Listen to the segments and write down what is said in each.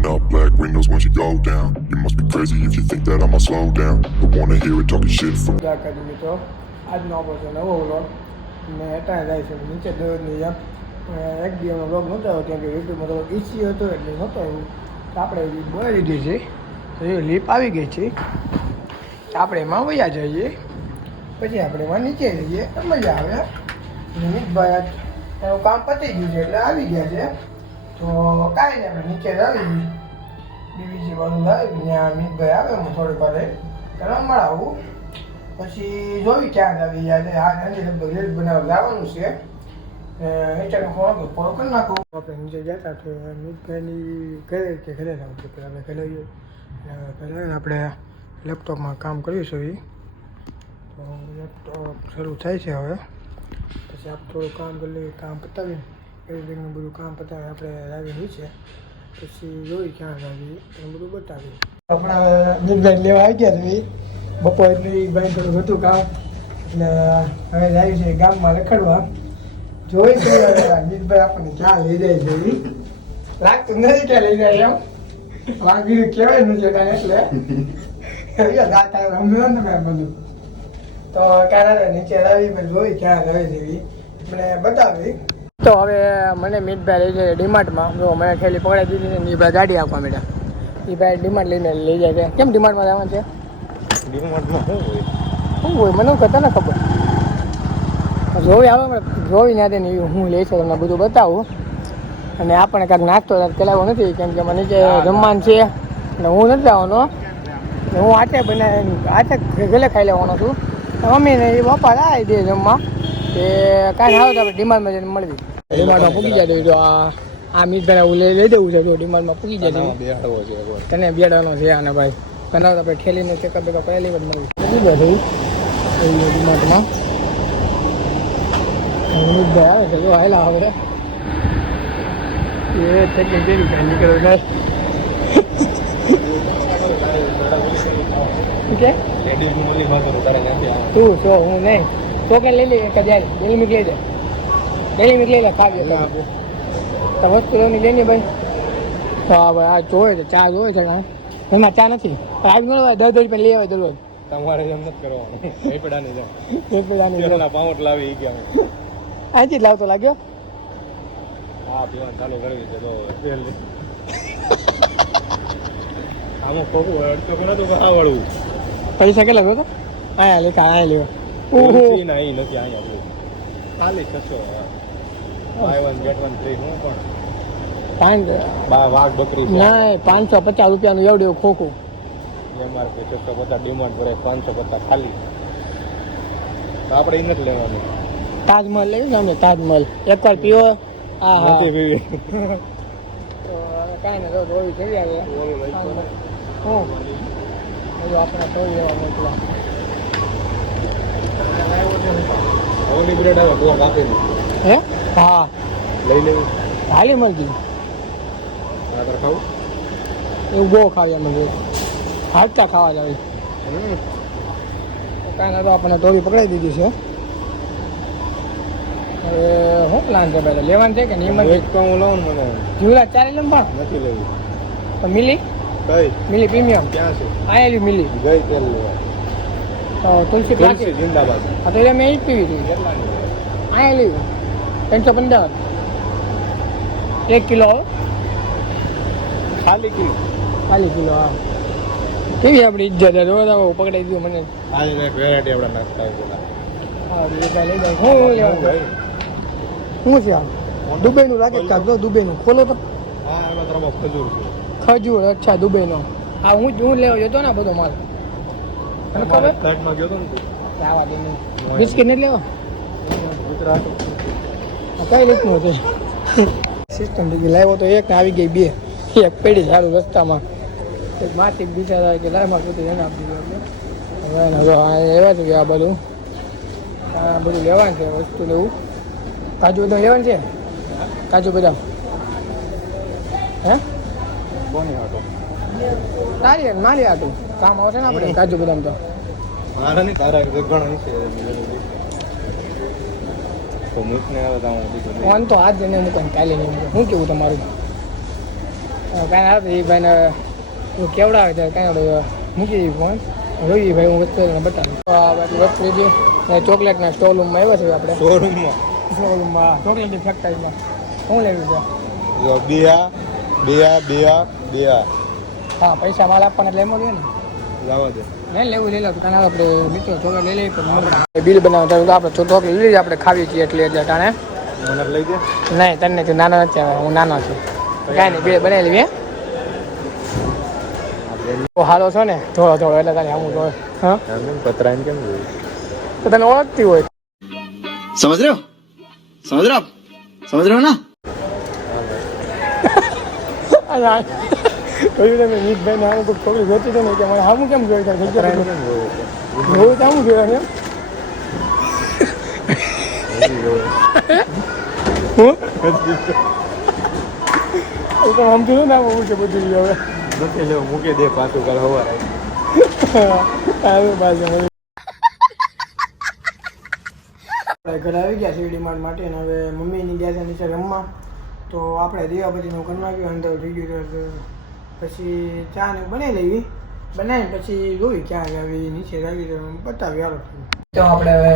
Rolling up black windows once you go down. You must be crazy if you think that I'ma slow down. But wanna hear it talking shit from મિત્રો આજનો આપણો છે નવો vlog ને અત્યારે જાય છે નીચે દોડની એમ એક દિવસનો વ્લોગ નહોતો આવ્યો કેમ કે યુટ્યુબમાં થોડો ઇસ્યુ હતો એટલે નહોતો આવ્યું તો આપણે લીપ બોલાવી દીધી છે તો એ લીપ આવી ગઈ છે આપણે એમાં વયા જઈએ પછી આપણે એમાં નીચે જઈએ મજા આવે મિતભાઈ એનું કામ પતી ગયું છે એટલે આવી ગયા છે તો કાંઈ નહીં આપણે નીચે આવી બીબીસી વાળું લાવી ત્યાં મિતભાઈ આવે હું થોડીક વાર ત્યારે મળાવું પછી જોઈ ક્યાં આવી જાય આ સાંજે લગભગ રીલ બનાવવા જવાનું છે ઇન્સ્ટાગ્રામ ફોલો કરી નાખો આપણે નીચે જતા તો મિતભાઈની ઘરે કે ઘરે જવું છે પહેલાં આપણે ઘરે પહેલાં આપણે લેપટોપમાં કામ કર્યું છે તો લેપટોપ શરૂ થાય છે હવે પછી આપણે થોડું કામ કરી લઈએ કામ પતાવીને એડિટિંગનું બધું કામ પતાવી આપણે લાવી નીચે પછી જોઈ ક્યાં લાવી એનું બધું બતાવી આપણા મિતભાઈ લેવા આવી ગયા છે બપોર એટલી ભાઈ થોડું હતું કામ એટલે હવે લાવી છે ગામમાં રખડવા જોઈ છે મિતભાઈ આપણને ક્યાં લઈ જાય છે લાગતું નથી ક્યાં લઈ જાય એમ વાગીરું કહેવાય નથી કાંઈ એટલે દાતા રમ્યો ને મેં બધું તો ક્યારે નીચે લાવી જોઈ ક્યાં રહે છે મને બતાવી તો હવે મને મિતભાઈ લઈ જાય ડીમાર્ટમાં જો મને થેલી પકડાઈ દીધી ને એ ભાઈ ગાડી આપવા માંડ્યા એ ભાઈ ડીમાર્ટ લઈને લઈ જાય છે કેમ ડીમાર્ટમાં જવાનું છે ડીમાર્ટમાં શું હોય મને કહેતા ને ખબર જોઈ આવે જોઈ ના દે ને હું લઈ છું તમને બધું બતાવું અને આપણને કાંઈક નાસ્તો ચલાવવો નથી કેમ કે મને જે જમવાનું છે અને હું નથી જવાનો હું આટે બનાવી આટે ગલે ખાઈ લેવાનો છું મમ્મીને એ પપ્પા લાવી દે જમવા કે કાંઈ આવે તો આપણે ડીમાર્ટમાં જઈને મળવી ડીમાર્ટમાં પૂકી જાય તો આ મિતભાઈને હું લઈ દેવું છે જો ડીમાર્ટમાં પૂકી જાય તને બેડવાનો છે અને ભાઈ બનાવતા આપણે ઠેલીને ચેકઅપ બેકઅપ કરેલી જ મળવી ડીમાર્ટમાં મિતભાઈ આવે છે જો હાલા હવે એ ચેકિંગ કરી કાંઈ નીકળ્યો નહીં તું તો હું નહીં તો કે લઈ લઈએ કદાચ ડેલી મીક લઈ જાય ડેલી મીક લઈ લે ખાવીએ તો વસ્તુ એની લઈને ભાઈ તો હા ભાઈ આ જોવે છે ચા જોવે છે એમાં ચા નથી આજ મળવા 10 રૂપિયા લઈ આવે દરરોજ તમારે એમ નથી કરવાનું પેપડાની પાઉટ લાવી ગયા અહીંથી જ લાવતો લાગ્યો હા પીવાનું ચાલુ કરવી છે તો આમાં ખોખું અડતો કોને તો આવડવું પૈસા કેટલા ગયો તો અહીંયા લેખા અહીંયા લેવા ઓહો નહીં નથી અહીંયા ખાલી 600 બાય 1 ગેટ 1 ફ્રી હું પણ વાઘ બકરી ના 550 રૂપિયાનું એવડું ખોખું એમઆરપી 650 ડિમાન્ડ ભરે 550 ખાલી તો આપણે એ નથી લેવાનું તાજમહલ લેવી ને અમને તાજમહલ એકવાર પીવો હા હા નથી પીવી તો કાંઈ નહીં રોવી થઈ આવે હું આપણે કોઈ લેવા મોકલા ઓલી બ્રેડ આવે બ્લોક આપેલી હે હા લઈ લેવી હાલી મળતી આગળ ખાવું એવું બહુ ખાવી મને હાટકા ખાવા જાવી કાંઈ ના તો આપણને ટોરી પકડાઈ દીધી છે હવે શું પ્લાન છે પહેલાં લેવાનું છે કે નિયમન એક તો હું લઉં મને જીવડા ચાલી લંબા નથી લેવી પણ મિલી કઈ મિલી પ્રીમિયમ ક્યાં છે આયેલી મિલી ગઈ તેલ લેવા તો તુલસી પ્લાસ્ટિક જિંદાબાદ હા તો એટલે મેં એ જ પીવી હતી કેટલાની આયેલી 315 1 કિલો ખાલી કિલો ખાલી કિલો હા કેવી આપણી ઇજ્જત રોજ પકડાઈ ગયું મને આ એક વેરાયટી આપણે નાખતા હોય પેલા હા લઈ જાય હું લેવાનું શું છે આ દુબઈનું લાગે કાંક જો દુબઈનું ખોલો તો હા એમાં તરફ ખજૂર છે ખજૂર અચ્છા દુબઈનો આ હું લેવા જતો ને બધો માલ મને ખબર ફ્લાઇટમાં ગયો તો ને આવા દે બિસ્કિટ નથી લેવા ગુજરાત કઈ રીતનું છે સિસ્ટમ બીજી લાવ્યો તો એક ને આવી ગઈ બે એક પડી સારું રસ્તામાં એક માથી બીજા કે લાઈમાં સુધી એને આપી દીધું હવે જો એવા છે કે આ બધું લેવાનું છે વસ્તુ લેવું કાજુ બદામ લેવાનું છે કાજુ બદામ હે કોની હાટો તારી મારી આટું કામ આવશે ને આપણે કાજુ બદામ તો મારા નહીં તારા ઘણા છે તો મૂકને આવે તો ફોન તો આજ જઈને મૂકો કાલે નહીં મૂકો શું કેવું તમારું કાંઈ આવે એ ભાઈને હું કેવડાવે ત્યારે કાંઈ આપણે મૂકી દઈએ ફોન જોઈએ ભાઈ હું વસ્તુ બતાવું તો આ બધી વસ્તુ લીધી અને ચોકલેટના સ્ટોર રૂમમાં આવ્યા છે આપણે શોરૂમમાં શોરૂમમાં ચોકલેટની ફેક્ટરીમાં શું લેવું છે જો બિયા હા પૈસા માલ આપવાના એટલે એમ જોઈએ ને લાવવા દે નહીં લેવું લઈ લો કારણ આપણે મિત્રો ચોકલેટ લઈ લઈએ પણ બિલ બનાવતા તો આપણે ચોકલેટ લઈ લઈએ આપણે ખાવી છીએ એટલે ટાણે મને લઈ દે નહીં તને નથી નાનો નથી આવે હું નાનો છું કાંઈ નહીં બિલ બનાવી લેવી હાલો છો ને થોડો એટલે તારે આવું તો હા પતરાઈને કેમ જોયું તો તને ઓળખતી હોય समझ रहे हो ना કહ્યું તમે મીતભાઈને આવું કોઈ છોકરી જોતી હતી ને કે મને આવું કેમ જોયું પતરાઈને જોયું કેમ જોયું તો આવું જોયું એમ હું એ તો આમ જોયું ને આવું છે બધું હવે નથી લેવું મૂકી દે પાછું કાલ હવારે આવ્યું બાજુ ઘરે આવી ગયા છે ડીમાર્ટ માટે અને હવે મમ્મીની ગયા છે નીચે રમવા તો આપણે દીવા પછીનું કરી નાખ્યું અંદર થઈ ગયું તો પછી ચા ને બનાવી લેવી બનાવીને પછી જોઈ ક્યાં આવી નીચે આવી તો બતાવી હાલો તો આપણે હવે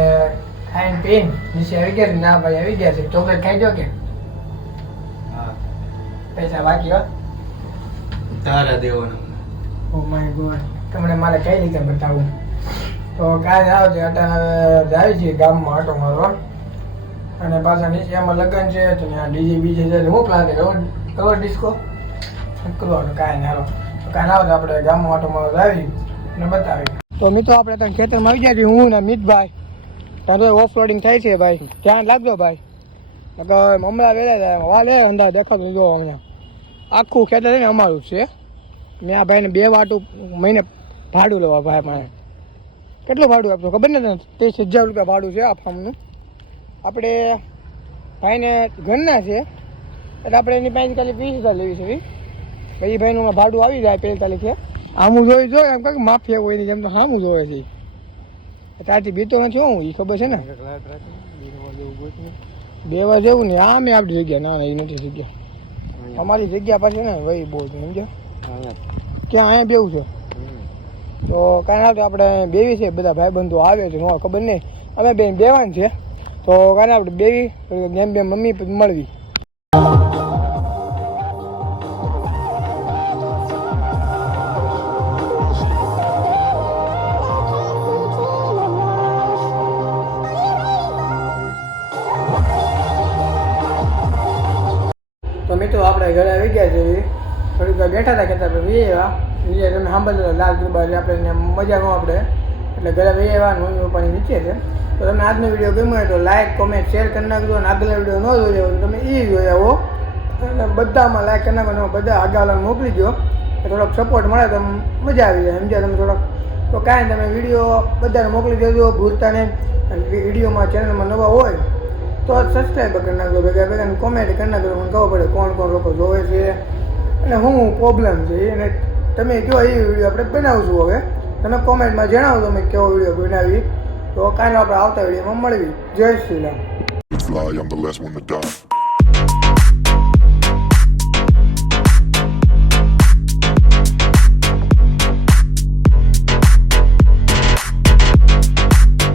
ખાઈને પીને નીચે આવી ગયા ના ભાઈ આવી ગયા છે ચોકલેટ ખાઈ જો કે હા પૈસા બાકી હો તારા દેવાનું ઓ માય ગોડ તમને મારે કઈ રીતે બતાવું તો કાંઈ આવજે અત્યારે જાય છે ગામમાં આટો મારવા અને પાછા નીચે એમાં લગ્ન છે તો ત્યાં ડીજે બીજે છે હું પ્લાન કવર ડિસ્કો કરવાનું કાંઈ નહીં હાલો તો કાંઈ આવજે આપણે ગામમાં આટો મારવા આવી અને બતાવી તો મિત્રો આપણે ત્યાં ખેતરમાં આવી ગયા છીએ હું ને મિતભાઈ ત્યાં તો ઓફલોડિંગ થાય છે ભાઈ ધ્યાન રાખજો ભાઈ હમણાં વેલા જાય વાલે અંદાજ દેખાતું જો અહીંયા આખું ખેતર છે ને અમારું જ છે મેં આ ભાઈને 2 વાટું મહિને ભાડું લેવા ભાઈ મને કેટલું ભાડું આપશો ખબર ને 30,000 રૂપિયા ભાડું છે આ ફાર્મનું આપણે ભાઈને ઘરના છે એટલે આપણે એની પાસે ખાલી 20,000 લેવી છે પછી ભાઈનું ભાડું આવી જાય 45 છે આમું જોઈ એમ કંઈક માફિયા હોય એની જેમ તો સામું જોવે છે ત્યાંથી બીતો નથી હું એ ખબર છે ને 2 વાર જેવું ને આ મેં આપણી જગ્યા ના એ નથી જગ્યા અમારી જગ્યા પાછી ને વહી બહુ છે સમજો ક્યાં અહીંયા બેવું છે તો કાંઈ ના આપણે બેવી છે બધા ભાઈબંધો આવે છે નો ખબર નહીં અમે બેન બેવાન છે તો કાંઈ આપણે બેવી જેમ બે મમ્મી મળવી તો મિત્રો આપણે ઘરે આવી ગયા છે થોડીક વાર બેઠા હતા કહેતા એવા બીજા તમે સાંભળેલો લાલ દરબાર આપણે મજા ન આપણે એટલે ઘરે વહી આવ્યા મમ્મી પપ્પાની નીચે છે તો તમે આજનો વિડીયો ગમ્યો હોય તો લાઈક કોમેન્ટ શેર કરી નાખજો અને આગળના વિડીયો ન જોયો હોય તો તમે એ જોઈ આવો અને બધામાં લાઈક કરી નાખો બધા આગળ મોકલી દો થોડોક સપોર્ટ મળે તો મજા આવી જાય સમજ્યા તમે થોડોક તો કાંઈ તમે વિડીયો બધાને મોકલી દેજો ભૂલતા નહીં અને વિડીયોમાં ચેનલમાં નવા હોય તો સબસ્ક્રાઈબ કરી નાખજો ભેગા ભેગા કોમેન્ટ કરી નાખજો મને ખબર પડે કોણ કોણ લોકો જોવે છે અને શું પ્રોબ્લેમ છે અને તમે કહો એ વિડીયો આપણે બનાવશું હવે તમે કોમેન્ટમાં જણાવો તમે કેવો વિડીયો બનાવી તો કાંઈ આપણે આવતા વિડીયોમાં મળવી જય Shri Ram Fly, I'm the last one to die.